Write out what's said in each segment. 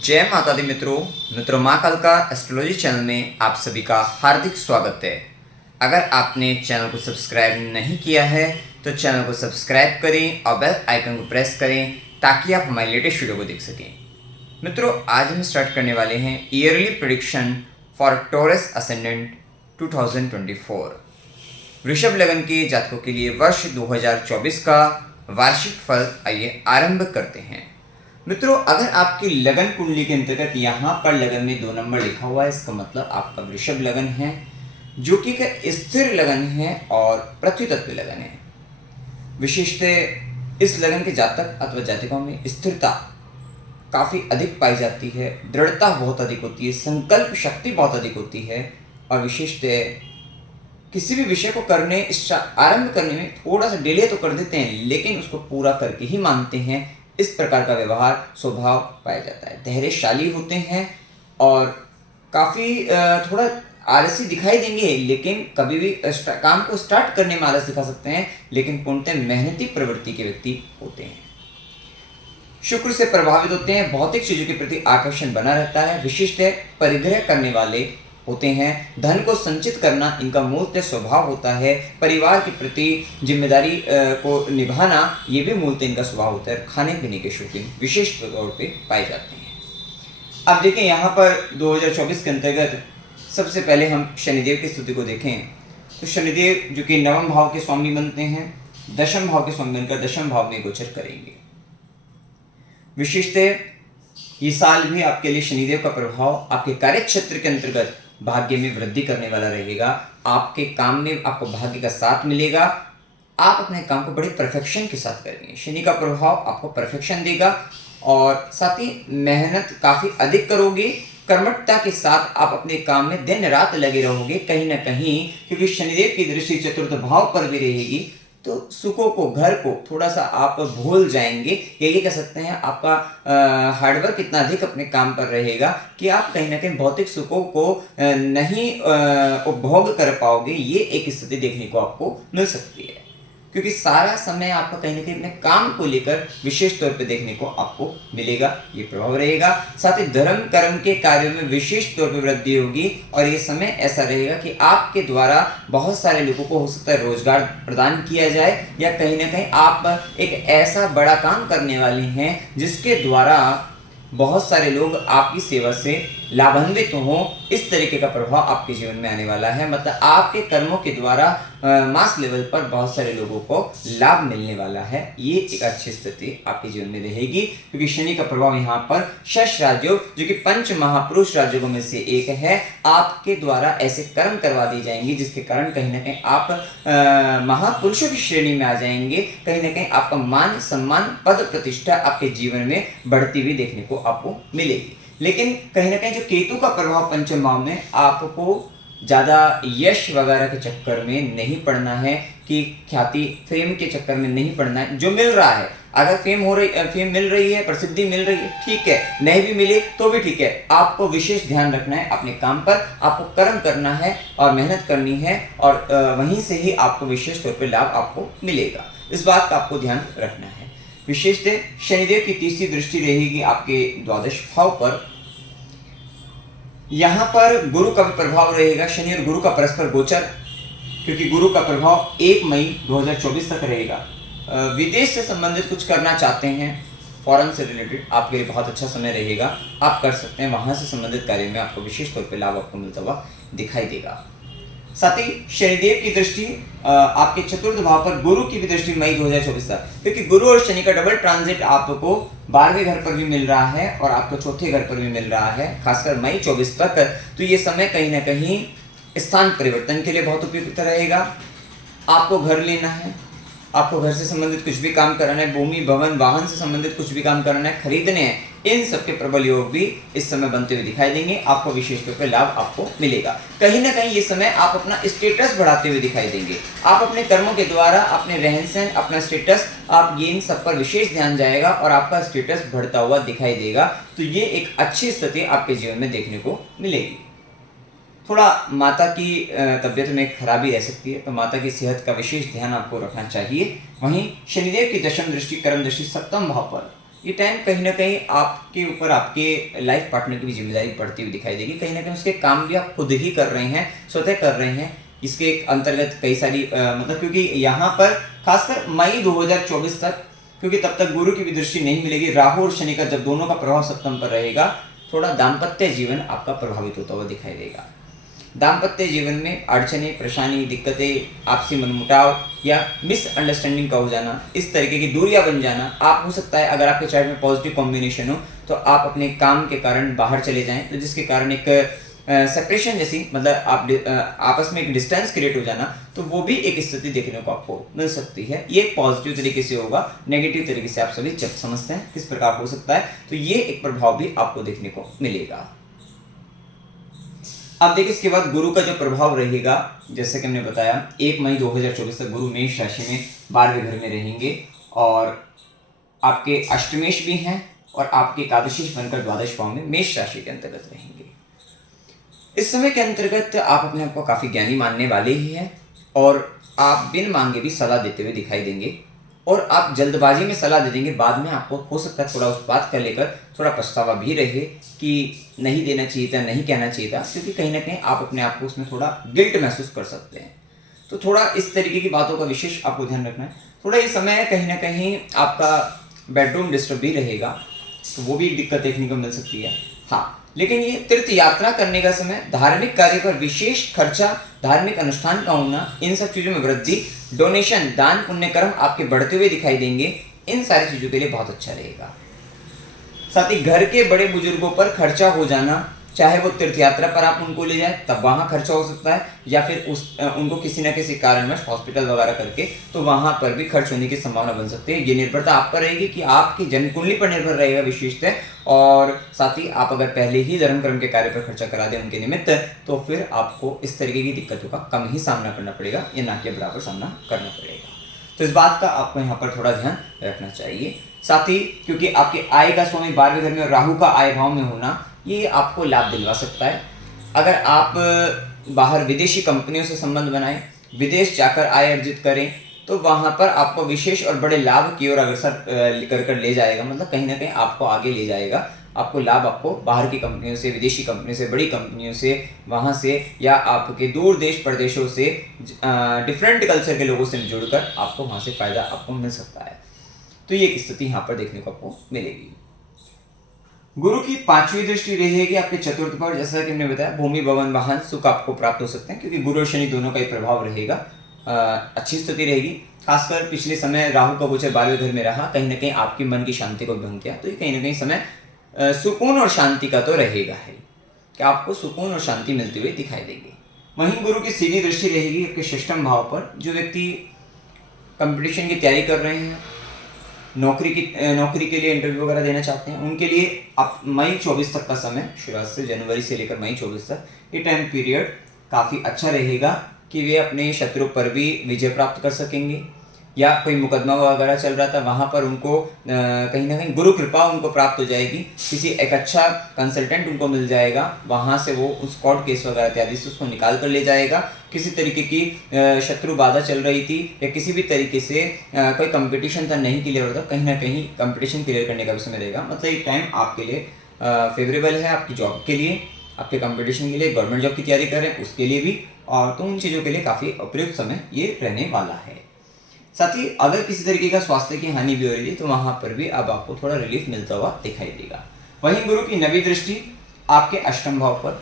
जय माता दी मित्रों माँ कालका एस्ट्रोलॉजी चैनल में आप सभी का हार्दिक स्वागत है। अगर आपने चैनल को सब्सक्राइब नहीं किया है तो चैनल को सब्सक्राइब करें और बेल आइकन को प्रेस करें ताकि आप हमारी लेटेस्ट वीडियो को देख सकें। मित्रों, आज हम स्टार्ट करने वाले हैं yearly prediction for taurus ascendant 2024। वृषभ लगन के जातकों के लिए वर्ष 2024 का वार्षिक फल आइए आरंभ करते हैं। मित्रों, अगर आपकी लगन कुंडली के अंतर्गत यहाँ पर लगन में 2 नंबर लिखा हुआ है, इसका मतलब आपका वृषभ लगन है, जो कि स्थिर लगन है और पृथ्वी तत्व लगन है। विशेषतः इस लगन के जातक अथवा जातिकाओं में स्थिरता काफ़ी अधिक पाई जाती है, दृढ़ता बहुत अधिक होती है, संकल्प शक्ति बहुत अधिक होती है और विशेषतः किसी भी विषय को आरंभ करने में थोड़ा सा डिले तो कर देते हैं, लेकिन उसको पूरा करके ही मानते हैं। इस प्रकार का व्यवहार स्वभाव पाया जाता है। धैर्यशाली होते हैं और काफ़ी थोड़ा आलसी दिखाई देंगे, लेकिन कभी भी काम को स्टार्ट करने में आलस दिखा सकते हैं, लेकिन पूर्णतः मेहनती प्रवृत्ति के व्यक्ति होते हैं। शुक्र से प्रभावित होते हैं, भौतिक चीज़ों के प्रति आकर्षण बना रहता है, विशिष्ट परिग्रह करने वाले होते हैं। धन को संचित करना इनका मूलतः स्वभाव होता है। परिवार के प्रति जिम्मेदारी को निभाना ये भी मूलतः इनका स्वभाव होता है। खाने पीने के शौकीन विशेष तौर पे पाए जाते हैं। अब देखें, यहाँ पर 2024 के अंतर्गत सबसे पहले हम शनिदेव की स्थिति को देखें तो शनिदेव जो कि 9वें भाव के स्वामी बनते हैं, 10वें भाव के स्वामी बनकर 10वें भाव में गोचर करेंगे। विशेषतः ये साल भी आपके लिए शनिदेव का प्रभाव आपके कार्य क्षेत्र के अंतर्गत भाग्य में वृद्धि करने वाला रहेगा। आपके काम में आपको भाग्य का साथ मिलेगा। आप अपने काम को बड़े परफेक्शन के साथ करेंगे। शनि का प्रभाव आपको परफेक्शन देगा और साथ ही मेहनत काफ़ी अधिक करोगे। कर्मठता के साथ आप अपने काम में दिन रात लगे रहोगे कहीं ना कहीं, क्योंकि शनिदेव की दृष्टि चतुर्थ भाव पर भी रहेगी तो सुखों को, घर को थोड़ा सा आप भूल जाएंगे। ये कह सकते हैं आपका हार्डवर्क इतना अधिक अपने काम पर रहेगा कि आप कहीं ना कहीं भौतिक सुखों को नहीं उपभोग कर पाओगे। ये एक स्थिति देखने को आपको मिल सकती है, क्योंकि सारा समय आपका कहीं ना कहीं अपने काम को लेकर विशेष तौर पे देखने को आपको मिलेगा। ये प्रभाव रहेगा। साथ ही धर्म कर्म के कार्यों में विशेष तौर पे वृद्धि होगी और ये समय ऐसा रहेगा कि आपके द्वारा बहुत सारे लोगों को हो सकता है रोजगार प्रदान किया जाए, या कहीं ना कहीं आप एक ऐसा बड़ा काम करने वाले हैं जिसके द्वारा बहुत सारे लोग आपकी सेवा से लाभान्वित हों। इस तरीके का प्रभाव आपके जीवन में आने वाला है। मतलब आपके कर्मों के द्वारा मास लेवल पर बहुत सारे लोगों को लाभ मिलने वाला है। ये एक अच्छी स्थिति आपके जीवन में रहेगी, क्योंकि शनि का प्रभाव यहाँ पर शश राजयोग, जो कि 5 महापुरुष राजयोगों में से एक है, आपके द्वारा ऐसे कर्म करवा दी जाएंगे जिसके कारण कहीं ना कहीं आप महापुरुषों की श्रेणी में आ जाएंगे। कहीं ना कहीं आपका मान सम्मान पद प्रतिष्ठा आपके जीवन में बढ़ती हुई देखने को आपको मिलेगी। लेकिन कहीं ना कहीं जो केतु का प्रभाव पंचम भाव में, आपको ज़्यादा यश वगैरह के चक्कर में नहीं पड़ना है, कि ख्याति फेम के चक्कर में नहीं पड़ना है। जो मिल रहा है, अगर फेम मिल रही है, प्रसिद्धि मिल रही है, ठीक है, नहीं भी मिले तो भी ठीक है। आपको विशेष ध्यान रखना है अपने काम पर, आपको कर्म करना है और मेहनत करनी है और वहीं से ही आपको विशेष तौर पर लाभ आपको मिलेगा। इस बात का आपको ध्यान रखना है। विशेषतः शनिदेव की तीसरी दृष्टि रहेगी आपके द्वादश भाव पर। यहाँ पर गुरु का भी प्रभाव रहेगा। शनि और गुरु का परस्पर गोचर, क्योंकि गुरु का प्रभाव 1 मई 2024 तक रहेगा। विदेश से संबंधित कुछ करना चाहते हैं, फॉरेन से रिलेटेड, आपके लिए बहुत अच्छा समय रहेगा। आप कर सकते हैं। वहाँ से संबंधित कार्य में आपको विशेष तौर पर लाभ आपको मिलता हुआ दिखाई देगा। साथ ही शनिदेव की दृष्टि आपके चतुर्थ भाव पर, गुरु की भी दृष्टि मई 2024 तक, क्योंकि गुरु और शनि का डबल ट्रांजिट आपको 12वें घर पर भी मिल रहा है और आपको चौथे घर पर भी मिल रहा है, खासकर मई 24 तक। तो ये समय कहीं ना कहीं स्थान परिवर्तन के लिए बहुत उपयुक्त रहेगा। आपको घर लेना है, आपको घर से संबंधित कुछ भी काम कराना है, भूमि भवन वाहन से संबंधित कुछ भी काम कराना है, खरीदने हैं, इन सबके प्रबल योग भी इस समय बनते हुए दिखाई देंगे। आपको विशेष तौर पर लाभ आपको मिलेगा। कहीं ना कहीं ये समय आप अपना स्टेटस बढ़ाते हुए दिखाई देंगे। आप अपने कर्मों के द्वारा अपने रहन सहन, अपना स्टेटस, आप ये इन सब पर विशेष ध्यान जाएगा और आपका स्टेटस बढ़ता हुआ दिखाई देगा। तो ये एक अच्छी स्थिति आपके जीवन में देखने को मिलेगी। थोड़ा माता की तबीयत में खराबी रह सकती है, तो माता की सेहत का विशेष ध्यान आपको रखना चाहिए। वहीं शनिदेव की दशम दृष्टि, कर्म दृष्टि 7वें भाव पर, ये टाइम कहीं ना कहीं आपके ऊपर आपके लाइफ पार्टनर की भी जिम्मेदारी बढ़ती हुई दिखाई देगी। कहीं ना कहीं उसके काम भी आप खुद ही कर रहे हैं, स्वतः कर रहे हैं। इसके अंतर्गत कई सारी मतलब क्योंकि यहाँ पर खासकर मई 2024 तक, क्योंकि तब तक गुरु की भी दृष्टि नहीं मिलेगी, राहु और शनि का जब दोनों का प्रभाव सप्तम पर रहेगा, थोड़ा दाम्पत्य जीवन आपका प्रभावित होता हुआ दिखाई देगा। दाम्पत्य जीवन में अड़चने, परेशानी, दिक्कतें, आपसी मनमुटाव या मिसअंडरस्टैंडिंग का हो जाना, इस तरीके की दूरियां बन जाना आप हो सकता है। अगर आपके चार्ट में पॉजिटिव कॉम्बिनेशन हो तो आप अपने काम के कारण बाहर चले जाएं, तो जिसके कारण एक सेपरेशन जैसी, मतलब आप आपस में एक डिस्टेंस क्रिएट हो जाना, तो वो भी एक स्थिति देखने को आपको मिल सकती है। ये पॉजिटिव तरीके से होगा, नेगेटिव तरीके से आप सभी जब समझते हैं किस प्रकार हो सकता है, तो ये एक प्रभाव भी आपको देखने को मिलेगा। अब देखिए इसके बाद गुरु का जो प्रभाव रहेगा, जैसे कि हमने बताया 1 मई 2024 तक गुरु मेष राशि में 12वें घर में रहेंगे और आपके अष्टमेश भी हैं और आपके एकादशीश बनकर द्वादश भाव में मेष राशि के अंतर्गत रहेंगे। इस समय के अंतर्गत आप अपने आप को काफी ज्ञानी मानने वाले ही हैं और आप बिन मांगे भी सलाह देते हुए दिखाई देंगे और आप जल्दबाजी में सलाह दे देंगे। बाद में आपको हो सकता है थोड़ा उस बात को लेकर थोड़ा पछतावा भी रहे कि नहीं देना चाहिए था, नहीं कहना चाहिए था, क्योंकि कहीं ना कहीं आप अपने आप को उसमें थोड़ा गिल्ट महसूस कर सकते हैं। तो थोड़ा इस तरीके की बातों का विशेष आपको ध्यान रखना है। थोड़ा ये समय कहीं ना कहीं आपका बेडरूम डिस्टर्ब भी रहेगा, तो वो भी एक दिक्कत देखने को मिल सकती है। हाँ, लेकिन ये तीर्थ यात्रा करने का समय, धार्मिक कार्य पर विशेष खर्चा, धार्मिक अनुष्ठान का होना, इन सब चीज़ों में वृद्धि, डोनेशन, दान पुण्य कर्म आपके बढ़ते हुए दिखाई देंगे। इन सारी चीज़ों के लिए बहुत अच्छा रहेगा। साथ ही घर के बड़े बुजुर्गों पर खर्चा हो जाना, चाहे वो तीर्थ यात्रा पर आप उनको ले जाए तब वहाँ खर्चा हो सकता है, या फिर उनको किसी न किसी कारणवश हॉस्पिटल वगैरह करके तो वहाँ पर भी खर्च होने की संभावना बन सकती है। ये निर्भरता आप पर रहेगी कि आपकी जन्म कुंडली पर निर्भर रहेगा विशेषतः। और साथ ही आप अगर पहले ही धर्म कर्म के कार्य पर खर्चा करा दें उनके निमित्त, तो फिर आपको इस तरीके की दिक्कतों का कम ही सामना करना पड़ेगा या ना के बराबर सामना करना पड़ेगा। तो इस बात का आपको यहाँ पर थोड़ा ध्यान रखना चाहिए। साथ ही क्योंकि आपके आय का स्वामी 12वें घर में और राहु का आय भाव में होना, ये आपको लाभ दिलवा सकता है। अगर आप बाहर विदेशी कंपनियों से संबंध बनाएं, विदेश जाकर आय अर्जित करें, तो वहाँ पर आपको विशेष और बड़े लाभ की ओर अग्रसर कर ले जाएगा। मतलब कहीं ना कहीं आपको आगे ले जाएगा। आपको लाभ आपको बाहर की कंपनियों से, विदेशी कंपनियों से, बड़ी कंपनियों से, वहाँ से या आपके दूर देश प्रदेशों से, डिफरेंट कल्चर के लोगों से जुड़कर आपको वहाँ से फायदा आपको मिल सकता है। तो ये एक स्थिति यहाँ पर देखने को आपको मिलेगी। गुरु की 5वीं दृष्टि रहेगी आपके चतुर्थ पर। जैसा कि हमने बताया, भूमि, भवन, वाहन, सुख आपको प्राप्त हो सकते हैं, क्योंकि गुरु और शनि दोनों का ही प्रभाव रहेगा। अच्छी स्थिति रहेगी। खासकर पिछले समय राहु का गोचर 12वें घर में रहा, कहीं ना कहीं आपकी मन की शांति को भंग किया। तो ये कहीं ना कहीं समय सुकून और शांति का तो रहेगा है कि आपको सुकून और शांति मिलती हुई दिखाई देगी। वहीं गुरु की सीधी दृष्टि रहेगी आपके षष्ठम भाव पर। जो व्यक्ति कंपटीशन की तैयारी कर रहे हैं, नौकरी के लिए इंटरव्यू वगैरह देना चाहते हैं, उनके लिए आप मई 24 तक का समय, शुरुआत से जनवरी से लेकर मई 24 तक, ये टाइम पीरियड काफ़ी अच्छा रहेगा कि वे अपने शत्रु पर भी विजय प्राप्त कर सकेंगे। या कोई मुकदमा वगैरह चल रहा था, वहाँ पर उनको कहीं ना कहीं गुरु कृपा उनको प्राप्त हो जाएगी। किसी एक अच्छा कंसल्टेंट उनको मिल जाएगा, वहाँ से वो उस कोर्ट केस वगैरह इत्यादि से उसको निकाल कर ले जाएगा। किसी तरीके की शत्रु बाधा चल रही थी या किसी भी तरीके से कोई कंपटीशन था नहीं क्लियर होता, कहीं ना कहीं कंपटीशन क्लियर करने का भी समय रहेगा। मतलब ये टाइम आपके लिए फेवरेबल है, आपकी जॉब के लिए, आपके कंपटीशन के लिए, गवर्नमेंट जॉब की तैयारी कर रहे हैं उसके लिए भी, और तो उन चीज़ों के लिए काफ़ी उपयुक्त समय ये रहने वाला है। साथ ही अगर किसी तरीके का स्वास्थ्य की हानि भी हो रही थी तो वहां पर भी अब आपको थोड़ा रिलीफ मिलता हुआ दिखाई देगा। वहीं गुरु की 9वीं दृष्टि आपके अष्टम भाव पर,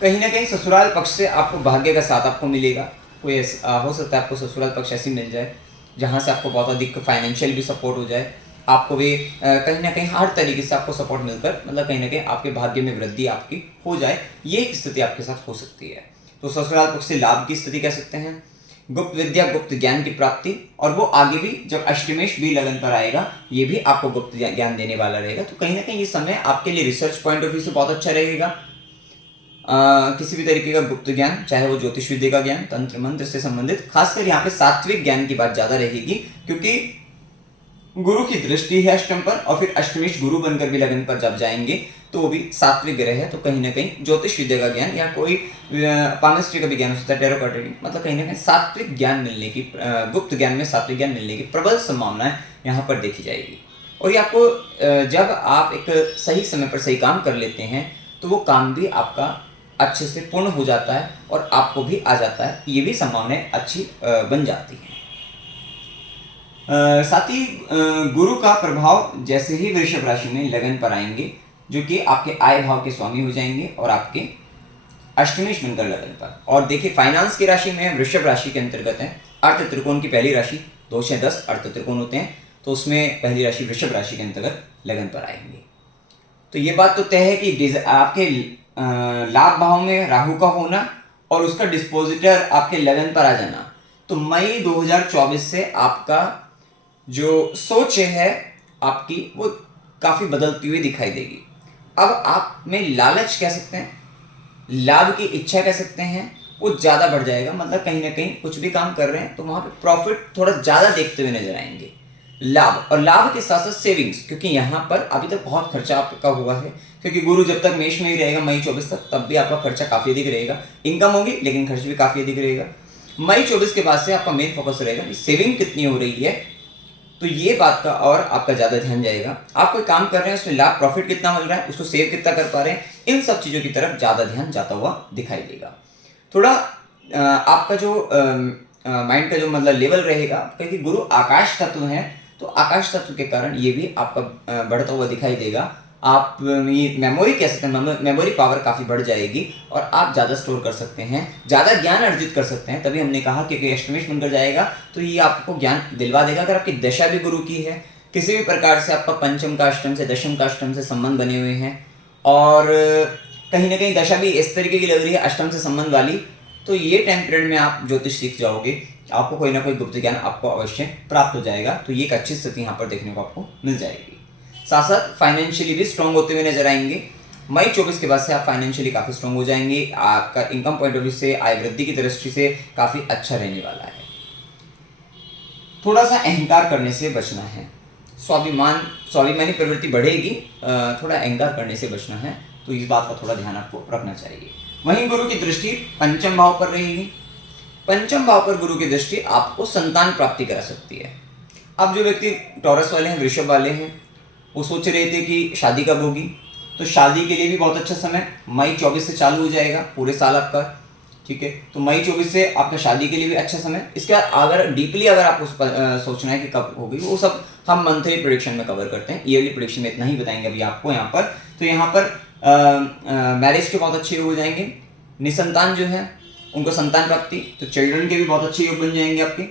कहीं ना कहीं ससुराल पक्ष से आपको भाग्य का साथ आपको मिलेगा। कोई हो सकता है आपको ससुराल पक्ष ऐसी मिल जाए जहां से आपको बहुत अधिक फाइनेंशियल भी सपोर्ट हो जाए, आपको भी कहीं ना कहीं हर तरीके से आपको सपोर्ट मिलकर, मतलब कहीं ना कहीं आपके भाग्य में वृद्धि आपकी हो जाए। ये एक स्थिति आपके साथ हो सकती है। तो ससुराल पक्ष से लाभ की स्थिति कह सकते हैं, गुप्त विद्या, गुप्त ज्ञान की प्राप्ति, और वो आगे भी जब अष्टमेश भी लगन पर आएगा ये भी आपको गुप्त ज्ञान देने वाला रहेगा। तो कहीं ना कहीं ये समय आपके लिए रिसर्च पॉइंट ऑफ व्यू से बहुत अच्छा रहेगा। किसी भी तरीके का गुप्त ज्ञान, चाहे वो ज्योतिष विद्या का ज्ञान, तंत्र मंत्र से संबंधित, खासकर यहाँ पे सात्विक ज्ञान की बात ज्यादा रहेगी, क्योंकि गुरु की दृष्टि है अष्टम पर, और फिर अष्टमेश गुरु बनकर भी लगन पर जब जाएंगे तो वो भी सात्विक ग्रह है। तो कहीं ना कहीं ज्योतिष विद्या का ज्ञान या कोई पामिस्ट्री का भी ज्ञान हो सकता है, टैरो कार्ड रीडिंग, मतलब कहीं ना कहीं सात्विक ज्ञान मिलने की, गुप्त ज्ञान में सात्विक ज्ञान मिलने की प्रबल संभावनाएं यहाँ पर देखी जाएगी। और ये आपको जब आप एक सही समय पर सही काम कर लेते हैं तो वो काम भी आपका अच्छे से पूर्ण हो जाता है और आपको भी आ जाता है, ये भी संभावनाएं अच्छी बन जाती हैं। साथ ही गुरु का प्रभाव जैसे ही वृषभ राशि में लगन पर आएंगे, जो कि आपके आय भाव के स्वामी हो जाएंगे और आपके अष्टमेश बनकर लगन पर। और देखिए फाइनेंस की राशि में वृषभ राशि के अंतर्गत है, अर्थ त्रिकोण की पहली राशि, 2 से 10 अर्थ त्रिकोण होते हैं, तो उसमें पहली राशि वृषभ राशि के अंतर्गत लगन पर आएंगे। तो ये बात तो तय है कि आपके लाभ भाव में राहु का होना और उसका डिस्पोजिटर आपके लगन पर आ जाना, तो मई 2024 से आपका जो सोच है आपकी वो काफ़ी बदलती हुई दिखाई देगी। अब आप में लालच कह सकते हैं, लाभ की इच्छा कह सकते हैं, वो ज़्यादा बढ़ जाएगा। मतलब कहीं ना कहीं कुछ भी काम कर रहे हैं तो वहाँ पे प्रॉफिट थोड़ा ज़्यादा देखते हुए नजर आएंगे। लाभ और लाभ के साथ साथ सेविंग्स, क्योंकि यहाँ पर अभी तक बहुत खर्चा आपका हुआ है, क्योंकि गुरु जब तक मेष में ही रहेगा मई 24 तक, तब भी आपका खर्चा काफ़ी अधिक रहेगा। इनकम होगी लेकिन खर्च भी काफ़ी अधिक रहेगा। मई 24 के बाद से आपका मेन फोकस रहेगा कि सेविंग कितनी हो रही है, तो ये बात का और आपका ज़्यादा ध्यान जाएगा। आप कोई काम कर रहे हैं उसमें लाभ प्रॉफिट कितना मिल रहा है, उसको सेव कितना कर पा रहे हैं, इन सब चीज़ों की तरफ ज़्यादा ध्यान जाता हुआ दिखाई देगा। थोड़ा आपका जो माइंड का जो मतलब लेवल रहेगा, क्योंकि गुरु आकाश तत्व है, तो आकाश तत्व के कारण ये भी आपका बढ़ता हुआ दिखाई देगा। आप मेमोरी कह सकते हैं, मेमोरी पावर काफ़ी बढ़ जाएगी और आप ज़्यादा स्टोर कर सकते हैं, ज़्यादा ज्ञान अर्जित कर सकते हैं। तभी हमने कहा कि अष्टमेश बनकर जाएगा तो ये आपको ज्ञान दिलवा देगा। अगर आपकी दशा भी गुरु की है, किसी भी प्रकार से आपका पंचम का अष्टम से दशम का अष्टम से संबंध बने हुए हैं और कहीं ना कहीं दशा भी इस तरीके की लग रही है अष्टम से संबंध वाली, तो ये टाइम पीरियड में आप ज्योतिष सीख जाओगे, आपको कोई ना कोई गुप्त ज्ञान आपको अवश्य प्राप्त हो जाएगा। तो ये एक अच्छी स्थिति यहाँ पर देखने को आपको मिल जाएगी। साथ साथ फाइनेंशियली भी स्ट्रॉन्ग होते हुए नजर आएंगे। मई 24 के बाद से आप फाइनेंशियली काफ़ी स्ट्रॉन्ग हो जाएंगे। आपका इनकम पॉइंट ऑफ व्यू से, आय वृद्धि की दृष्टि से काफ़ी अच्छा रहने वाला है। थोड़ा सा अहंकार करने से बचना है, स्वाभिमानी प्रवृत्ति बढ़ेगी, थोड़ा अहंकार करने से बचना है, तो इस बात का थोड़ा ध्यान आपको रखना चाहिए। वहीं गुरु की दृष्टि पंचम भाव पर रहेगी। पंचम भाव पर गुरु की दृष्टि आपको संतान प्राप्ति करा सकती है। अब जो व्यक्ति टॉरस वाले हैं, वृषभ वाले हैं, वो सोच रहे थे कि शादी कब होगी, तो शादी के लिए भी बहुत अच्छा समय मई 24 से चालू हो जाएगा, पूरे साल आपका, ठीक है। तो मई 24 से आपका शादी के लिए भी अच्छा समय। इसके बाद अगर डीपली अगर आपको सोचना है कि कब होगी, वो सब हम मंथली प्रेडिक्शन में कवर करते हैं, ईयरली प्रेडिक्शन में इतना ही बताएंगे अभी आपको यहाँ पर। तो यहाँ पर मैरिज के बहुत अच्छे योग हो जाएंगे। निसंतान जो है उनको संतान प्राप्ति, तो चिल्ड्रन के भी बहुत अच्छे योग बन जाएंगे आपके,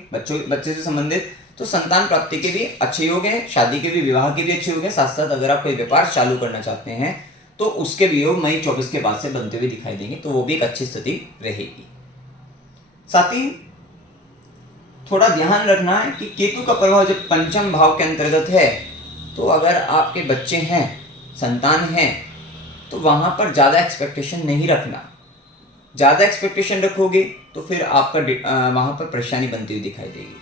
बच्चे से संबंधित, तो संतान प्राप्ति के भी अच्छे योग हैं, शादी के भी, विवाह के भी अच्छे योग हैं। साथ साथ अगर आप कोई व्यापार चालू करना चाहते हैं तो उसके भी योग मई 24 के बाद से बनते हुए दिखाई देंगे, तो वो भी एक अच्छी स्थिति रहेगी। साथ ही थोड़ा ध्यान रखना है कि केतु का प्रभाव जब पंचम भाव के अंतर्गत है, तो अगर आपके बच्चे हैं, संतान हैं, तो वहां पर ज़्यादा एक्सपेक्टेशन नहीं रखना। ज़्यादा एक्सपेक्टेशन रखोगे तो फिर आपका वहां पर परेशानी बनती हुई दिखाई देगी,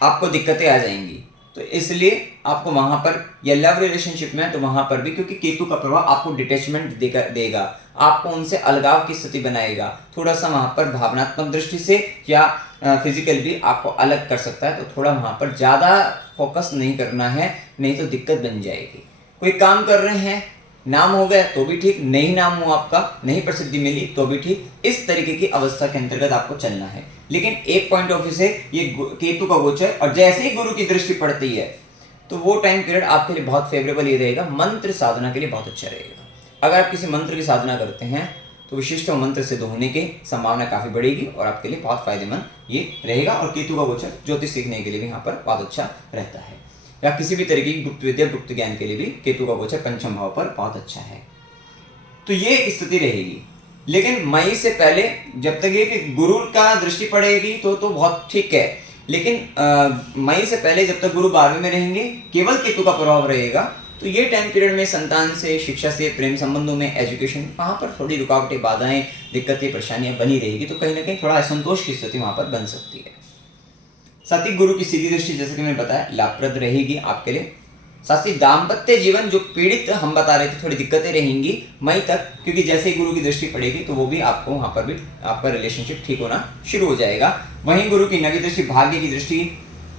आपको दिक्कतें आ जाएंगी। तो इसलिए आपको वहाँ पर, या लव रिलेशनशिप में, तो वहाँ पर भी क्योंकि केतु का प्रभाव आपको डिटैचमेंट देगा, आपको उनसे अलगाव की स्थिति बनाएगा, थोड़ा सा वहाँ पर भावनात्मक दृष्टि से या फिजिकल भी आपको अलग कर सकता है। तो थोड़ा वहाँ पर ज़्यादा फोकस नहीं करना है, नहीं तो दिक्कत बन जाएगी। कोई काम कर रहे हैं, नाम हो गया तो भी ठीक, नहीं नाम हो आपका, नहीं प्रसिद्धि मिली तो भी ठीक, इस तरीके की अवस्था के अंतर्गत आपको चलना है। लेकिन एक पॉइंट ऑफ व्यू से ये केतु का गोचर और जैसे ही गुरु की दृष्टि पड़ती है तो वो टाइम पीरियड आपके लिए बहुत फेवरेबल ये रहेगा, मंत्र साधना के लिए बहुत अच्छा रहेगा। अगर आप किसी मंत्र की साधना करते हैं तो विशिष्ट मंत्र सिद्ध होने की संभावना काफ़ी बढ़ेगी और आपके लिए बहुत फायदेमंद ये रहेगा। और केतु का गोचर ज्योतिष सीखने के लिए भी यहाँ पर बहुत अच्छा रहता है, या किसी भी तरीके की गुप्त विद्या, गुप्त ज्ञान के लिए भी केतु का गोचर पंचम भाव पर बहुत अच्छा है। तो ये एक स्थिति रहेगी। लेकिन मई से पहले जब तक ये कि गुरु का दृष्टि पड़ेगी तो बहुत ठीक है, लेकिन मई से पहले जब तक गुरु 12वें में रहेंगे, केवल केतु का प्रभाव रहेगा, तो ये टाइम पीरियड में संतान से, शिक्षा से, प्रेम संबंधों में, एजुकेशन, वहाँ पर थोड़ी रुकावटें, बाधाएं, दिक्कतें, परेशानियां बनी रहेगी। तो कहीं ना कहीं थोड़ा असंतोष की स्थिति वहाँ पर बन सकती है। साथ ही गुरु की सीधी दृष्टि, जैसे कि मैंने बताया, लाभप्रद रहेगी आपके लिए। साथ ही दाम्पत्य जीवन जो पीड़ित हम बता रहे थे, थोड़ी दिक्कतें रहेंगी मई तक, क्योंकि जैसे ही गुरु की दृष्टि पड़ेगी तो वो भी आपको वहाँ पर भी आपका रिलेशनशिप ठीक होना शुरू हो जाएगा। वहीं गुरु की नवी दृष्टि, भाग्य की दृष्टि,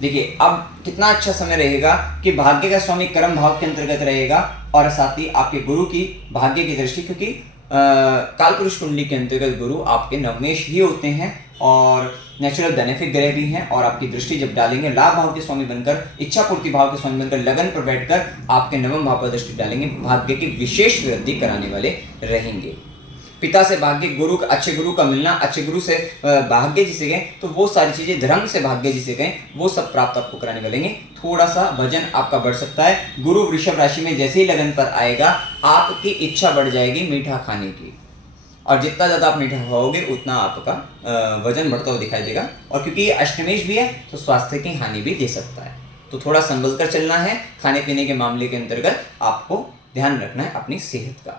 देखिए अब कितना अच्छा समय रहेगा कि भाग्य का स्वामी कर्म भाव के अंतर्गत रहेगा और साथ ही आपके गुरु की भाग्य की दृष्टि, क्योंकि कालपुरुष कुंडली के अंतर्गत गुरु आपके नवमेश ही होते हैं और नेचुरल बेनिफिक ग्रह भी हैं, और आपकी दृष्टि जब डालेंगे लाभ भाव के स्वामी बनकर, इच्छा पूर्ति भाव के स्वामी बनकर, लगन पर बैठकर आपके नवम भाव पर दृष्टि डालेंगे, भाग्य की विशेष वृद्धि कराने वाले रहेंगे। पिता से भाग्य, गुरु, अच्छे गुरु का मिलना, अच्छे गुरु से भाग्य जिसे कहें, तो वो सारी चीजें, धर्म से भाग्य जिसे कहें, वो सब प्राप्त आपको कराने वालेंगे। थोड़ा सा वजन आपका बढ़ सकता है। गुरु वृषभ राशि में जैसे ही लगन पर आएगा आपकी इच्छा बढ़ जाएगी मीठा खाने की, और जितना ज़्यादा आप मीठा खाओगे उतना आपका वजन बढ़ता हुआ दिखाई देगा। और क्योंकि ये अष्टमेश भी है तो स्वास्थ्य की हानि भी दे सकता है, तो थोड़ा संभल कर चलना है। खाने पीने के मामले के अंतर्गत आपको ध्यान रखना है अपनी सेहत का,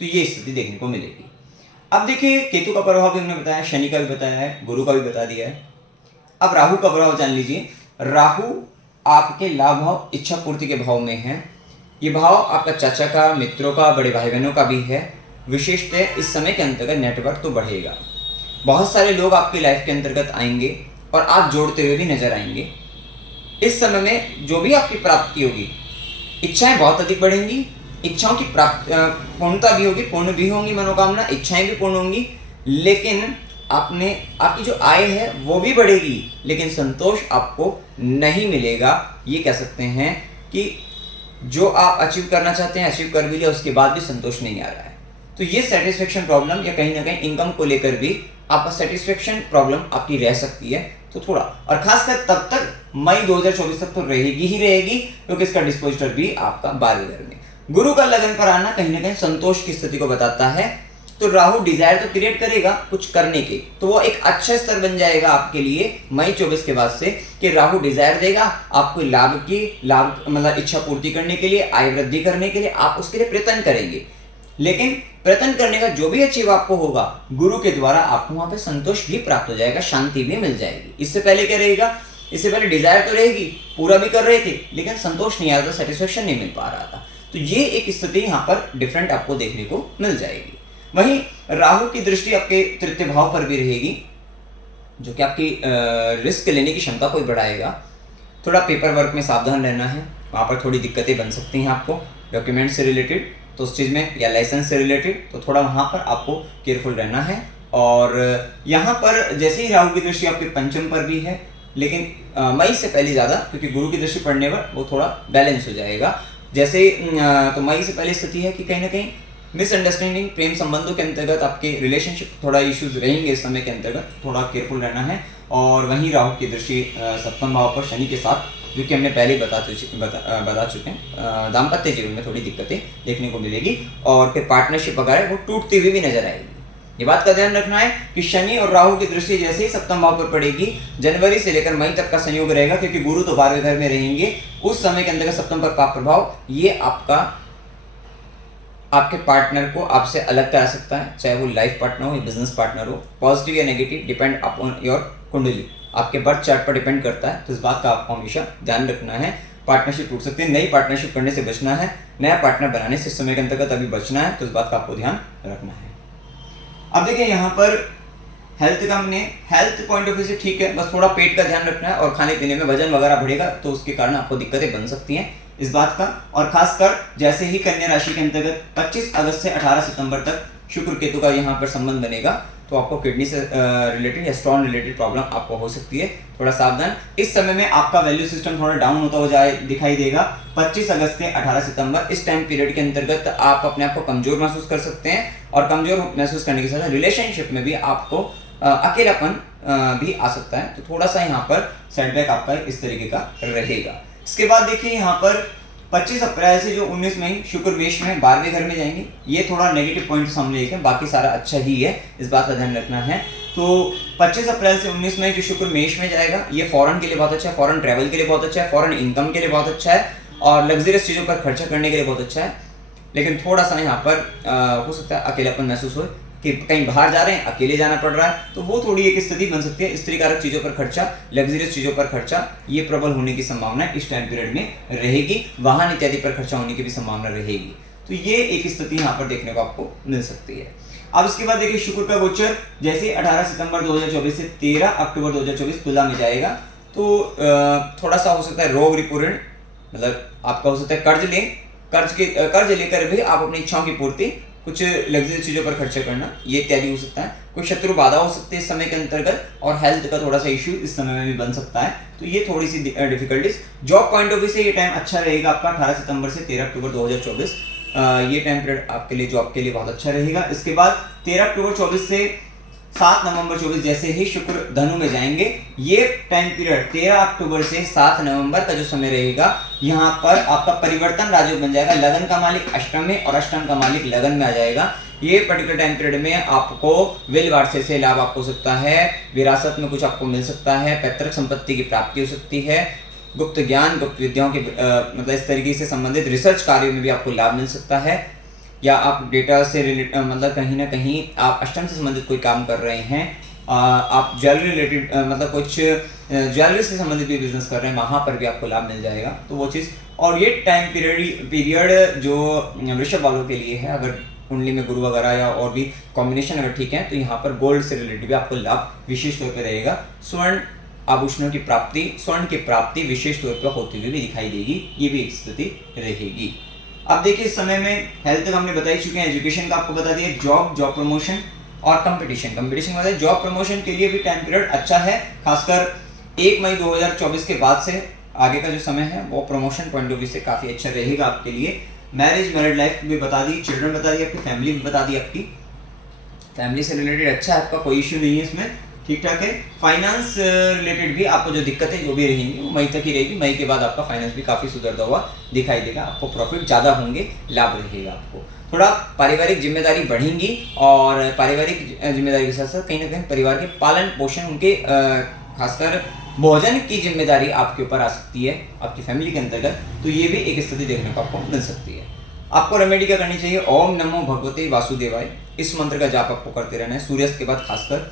तो ये स्थिति देखने को मिलेगी। अब देखिए केतु का प्रभाव भी हमने बताया, शनि का भी बताया है, गुरु का भी बता दिया है। अब राहु का प्रभाव जान लीजिए। राहु आपके लाभ भाव, इच्छा पूर्ति के भाव में है। ये भाव आपका चाचा का, मित्रों का, बड़े भाई बहनों का भी है। विशेषतः इस समय के अंतर्गत नेटवर्क तो बढ़ेगा, बहुत सारे लोग आपकी लाइफ के अंतर्गत आएंगे और आप जोड़ते हुए भी नजर आएंगे। इस समय में जो भी आपकी प्राप्ति होगी, इच्छाएं बहुत अधिक बढ़ेंगी, इच्छाओं की पूर्णता भी होगी, पूर्ण भी होंगी मनोकामना, इच्छाएं भी पूर्ण होंगी, लेकिन आपकी जो आय है वो भी बढ़ेगी, लेकिन संतोष आपको नहीं मिलेगा। ये कह सकते हैं कि जो आप अचीव करना चाहते हैं अचीव कर भी लिया, उसके बाद भी संतोष नहीं आ रहा है। तो ये सेटिस्फेक्शन प्रॉब्लम, या कहीं ना कहीं इनकम को लेकर भी आपका सेटिस्फेक्शन प्रॉब्लम आपकी रह सकती है। तो थोड़ा, और खासकर तब तक मई 2024 तक तो रहेगी ही रहेगी, क्योंकि इसका डिस्पोजिटर भी आपका 12वें घर में। गुरु का लगन पर आना कहीं ना कहीं संतोष की स्थिति को बताता है। तो राहु डिजायर तो क्रिएट करेगा कुछ करने के, तो वो एक अच्छा स्तर बन जाएगा आपके लिए मई 24 के बाद से, कि राहु डिजायर देगा आपको लाभ मतलब इच्छा पूर्ति करने के लिए, आय वृद्धि करने के लिए, आप उसके लिए प्रयत्न करेंगे। लेकिन प्रयत्न करने का जो भी अचीव आपको होगा, गुरु के द्वारा आपको वहां पे संतोष भी प्राप्त हो जाएगा, शांति भी मिल जाएगी। इससे पहले क्या रहेगा, इससे पहले डिजायर तो रहेगी, पूरा भी कर रहे थे, लेकिन संतोष नहीं आ रहा था, सेटिस्फेक्शन नहीं मिल पा रहा था। तो ये एक स्थिति यहाँ पर डिफरेंट आपको देखने को मिल जाएगी। वहीं राहु की दृष्टि आपके तृतीय भाव पर भी रहेगी, जो कि आपकी रिस्क लेने की क्षमता को बढ़ाएगा। थोड़ा पेपर वर्क में सावधान रहना है, वहाँ पर थोड़ी दिक्कतें बन सकती हैं आपको, डॉक्यूमेंट से रिलेटेड, तो उस चीज़ में, या लाइसेंस से रिलेटेड, तो थोड़ा वहाँ पर आपको केयरफुल रहना है। और यहाँ पर जैसे ही राहु की दृष्टि आपके पंचम पर भी है, लेकिन मई से पहले ज़्यादा, क्योंकि गुरु की दृष्टि पड़ने पर वो थोड़ा बैलेंस हो जाएगा। जैसे तो मई से पहले स्थिति है कि कहीं ना कहीं मिसअंडरस्टैंडिंग, प्रेम संबंधों के अंतर्गत आपके रिलेशनशिप थोड़ा इश्यूज रहेंगे इस समय के अंतर्गत, थोड़ा केयरफुल रहना है। और वहीं राहु की दृष्टि सप्तम भाव पर शनि के साथ, जो कि हमने पहले बता चुके हैं, दाम्पत्य जीवन में थोड़ी दिक्कतें देखने को मिलेगी, और फिर पार्टनरशिप वगैरह वो टूटती हुई भी नजर आएगी। ये बात का ध्यान रखना है कि शनि और राहु की दृष्टि जैसे ही सप्तम भाव पर पड़ेगी, जनवरी से लेकर मई तक का संयोग रहेगा, क्योंकि गुरु तो 12वें घर में रहेंगे। उस समय के अंदर सप्तम पर का प्रभाव ये आपके पार्टनर को आपसे अलग करा सकता है, चाहे वो लाइफ पार्टनर हो या बिजनेस पार्टनर हो। पॉजिटिव या नेगेटिव डिपेंड अपॉन योर कुंडली, आपके बर्थ चार्ट पर डिपेंड करता है। तो इस बात का आपको हमेशा ध्यान रखना है। पार्टनरशिप टूट सकती है, नई पार्टनरशिप करने से बचना है, नया पार्टनर बनाने से इस समय के अंतर्गत अभी बचना है, तो इस बात का आपको ध्यान रखना है। अब देखिए यहाँ पर हेल्थ का, हमने हेल्थ पॉइंट ऑफ व्यू से ठीक है, बस थोड़ा पेट का ध्यान रखना है, और खाने पीने में वजन वगैरह बढ़ेगा तो उसके कारण आपको दिक्कतें बन सकती हैं इस बात का। और खासकर जैसे ही कन्या राशि के अंतर्गत 25 अगस्त से 18 सितंबर तक शुक्र केतु का यहाँ पर संबंध बनेगा, तो आपको किडनी से रिलेटेड या स्टोन रिलेटेड प्रॉब्लम आपको हो सकती है, थोड़ा सावधान। इस समय में आपका वैल्यू सिस्टम थोड़ा डाउन होता हुआ दिखाई देगा। 25 अगस्त से 18 सितंबर इस टाइम पीरियड के अंतर्गत आप अपने आप को कमजोर महसूस कर सकते हैं, और कमजोर महसूस करने के साथ रिलेशनशिप में भी आपको अकेलापन भी आ सकता है, तो थोड़ा सा यहाँ पर सेटबैक आपका इस तरीके का रहेगा। इसके बाद देखिए यहाँ पर 25 अप्रैल से जो 19 मई शुक्र मेष में 12वें घर में जाएंगे, ये थोड़ा नेगेटिव पॉइंट सामने लेके, बाकी सारा अच्छा ही है, इस बात का ध्यान रखना है। तो 25 अप्रैल से 19 मई जो शुक्र मेष में जाएगा, ये फॉरेन के लिए बहुत अच्छा है, फॉरेन ट्रैवल के लिए बहुत अच्छा है, फॉरेन इनकम के लिए बहुत अच्छा है, और लग्जरियस चीज़ों पर खर्चा करने के लिए बहुत अच्छा है। लेकिन थोड़ा सा यहाँ पर हो सकता है अकेलापन महसूस हो, कि कहीं बाहर जा रहे हैं, अकेले जाना पड़ रहा है, तो वो थोड़ी एक स्थिति बन सकती है। स्त्री कारक चीज़ों पर खर्चा, लग्जरियस चीज़ों पर खर्चा, ये प्रबल होने की संभावना इस टाइम पीरियड में रहेगी। वाहन इत्यादि पर खर्चा होने की भी संभावना रहेगी, तो ये एक स्थिति यहाँ पर देखने को आपको मिल सकती है। अब इसके बाद देखिए शुक्र का गोचर जैसे 18 सितंबर 2024 से 13 अक्टूबर 2024 तुला में जाएगा, तो थोड़ा सा हो सकता है रोग रिपूर्ण, मतलब आपका हो सकता है कर्ज लेकर भी आप अपनी इच्छाओं की पूर्ति, कुछ लग्जरी चीज़ों पर खर्चा करना, ये इत्यादि हो सकता है। कोई शत्रु बाधा हो सकती है इस समय के अंतर्गत, और हेल्थ का थोड़ा सा इश्यू इस समय में भी बन सकता है, तो ये थोड़ी सी difficulties. Job point of view से ये टाइम अच्छा रहेगा आपका 18 सितंबर से 13 अक्टूबर 2024, ये टाइम पीरियड आपके लिए जॉब के लिए बहुत अच्छा रहेगा। इसके बाद 13 अक्टूबर 24 से 7 नवंबर 24 जैसे ही शुक्र धनु में जाएंगे, ये टाइम पीरियड 13 अक्टूबर से 7 नवंबर का जो समय रहेगा, यहाँ पर आपका परिवर्तन राजयोग बन जाएगा। लगन का मालिक अष्टम में और अष्टम का मालिक लगन में आ जाएगा। ये पर्टिकुलर टाइम पीरियड में आपको विल वारसे से लाभ आपको हो सकता है, विरासत में कुछ आपको मिल सकता है, पैतृक संपत्ति की प्राप्ति हो सकती है, गुप्त ज्ञान गुप्त विद्याओं के मतलब इस तरीके से संबंधित रिसर्च कार्यों में भी आपको लाभ मिल सकता है, या आप डेटा से मतलब कहीं ना कहीं आप अष्टम से संबंधित कोई काम कर रहे हैं, आप ज्वेलरी रिलेटेड मतलब कुछ ज्वेलरी से संबंधित भी बिजनेस कर रहे हैं, वहाँ पर भी आपको लाभ मिल जाएगा, तो वो चीज़। और ये टाइम पीरियड जो वृषभ वालों के लिए है, अगर कुंडली में गुरु वगैरह या और भी कॉम्बिनेशन अगर ठीक है, तो यहाँ पर गोल्ड से रिलेटेड भी आपको लाभ विशेष तौर पर रहेगा। स्वर्ण आभूषणों की प्राप्ति, स्वर्ण की प्राप्ति विशेष तौर पर होती हुई भी दिखाई देगी, ये भी एक स्थिति रहेगी। अब देखिए इस समय में हेल्थ का हमने बता ही चुके हैं, एजुकेशन का आपको बता दिया, जॉब प्रमोशन और कंपटीशन मतलब जॉब प्रमोशन के लिए भी टाइम पीरियड अच्छा है, खासकर 1 मई 2024 के बाद से आगे का जो समय है वो प्रमोशन पॉइंट ऑफ व्यू से काफ़ी अच्छा रहेगा आपके लिए। मैरिड लाइफ भी बता दी, चिल्ड्रन बता दी, आपकी फैमिली भी बता दी, आपकी फैमिली से रिलेटेड अच्छा है, आपका कोई इश्यू नहीं है इसमें, ठीक ठाक है। फाइनेंस रिलेटेड भी आपको जो दिक्कतें जो भी रहेंगी वो मई तक ही रहेगी। मई के बाद आपका फाइनेंस भी काफ़ी सुधरता हुआ दिखाई देगा, आपको प्रॉफिट ज़्यादा होंगे, लाभ रहेगा आपको। थोड़ा पारिवारिक जिम्मेदारी बढ़ेंगी, और पारिवारिक जिम्मेदारी के साथ साथ कहीं ना कहीं परिवार के पालन पोषण, उनके खासकर भोजन की जिम्मेदारी आपके ऊपर आ सकती है आपकी फैमिली के अंतर्गत, तो ये भी एक स्थिति देखने को आपको मिल सकती है। आपको रेमेडी क्या करनी चाहिए? ओम नमो भगवते वासुदेवाय, इस मंत्र का जाप आपको करते रहना है सूर्यास्त के बाद, खासकर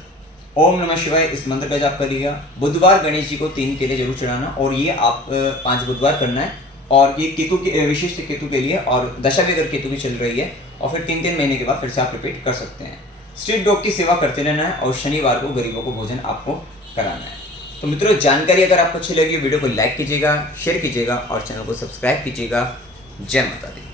ओम नमः शिवाय इस मंत्र का जाप करिएगा। बुधवार गणेश जी को 3 केले जरूर चढ़ाना, और ये आप 5 बुधवार करना है, और ये केतु के विशिष्ट केतु के लिए, और दशा भी अगर केतु की चल रही है, और फिर 3 महीने के बाद फिर से आप रिपीट कर सकते हैं। स्ट्रीट डॉग की सेवा करते रहना है, और शनिवार को गरीबों को भोजन आपको कराना है। तो मित्रों, जानकारी अगर आपको अच्छी लगी वीडियो को लाइक कीजिएगा, शेयर कीजिएगा और चैनल को सब्सक्राइब कीजिएगा। जय माता दी।